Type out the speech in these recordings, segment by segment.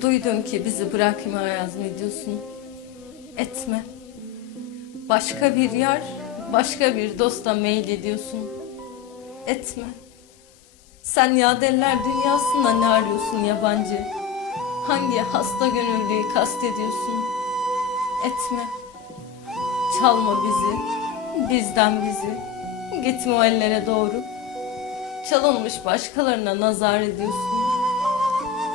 Duydum ki bizi bırakmaya azmediyorsun. Etme. Başka bir yar, başka bir dosta meylediyorsun. Etme. Sen yaderler dünyasında ne arıyorsun yabancı? Hangi hasta gönüllüyü kastediyorsun? Etme. Çalma bizi, bizden bizi. Gitme o ellere doğru. Çalınmış başkalarına nazar ediyorsun.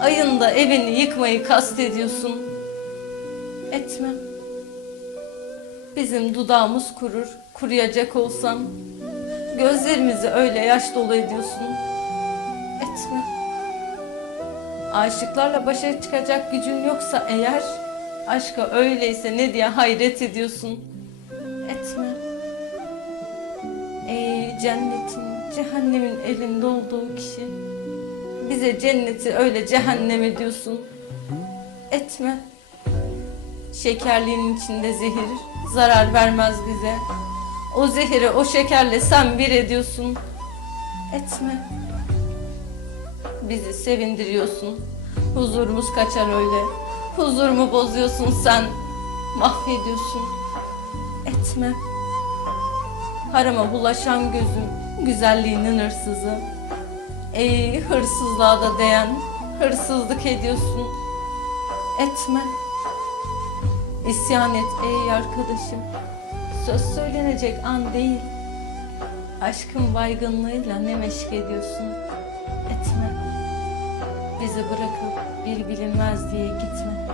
Ayın da evini yıkmayı kastediyorsun. Etme. Bizim dudağımız kurur, kuruyacak olsan. Gözlerimizi öyle yaş dolu ediyorsun. Etme. Aşıklarla başa çıkacak gücün yoksa eğer, aşka öyleyse ne diye hayret ediyorsun. Etme. Ey cennetin, cehennemin elinde olduğu kişi. Bize cenneti öyle cehennem ediyorsun. Etme. Şekerliğin içinde zehir zarar vermez bize. O zehiri o şekerle sen bir ediyorsun. Etme. Bizi sevindiriyorsun. Huzurumuz kaçar öyle. Huzurumu bozuyorsun sen. Mahvediyorsun. Etme. Harama bulaşan gözüm, güzelliğinin hırsızı. Ey hırsızlığa da değen, hırsızlık ediyorsun. Etme. İsyan et ey arkadaşım. Söz söylenecek an değil. Aşkın baygınlığıyla ne meşk ediyorsun. Etme. Bizi bırakıp bir bilinmez diye gitme.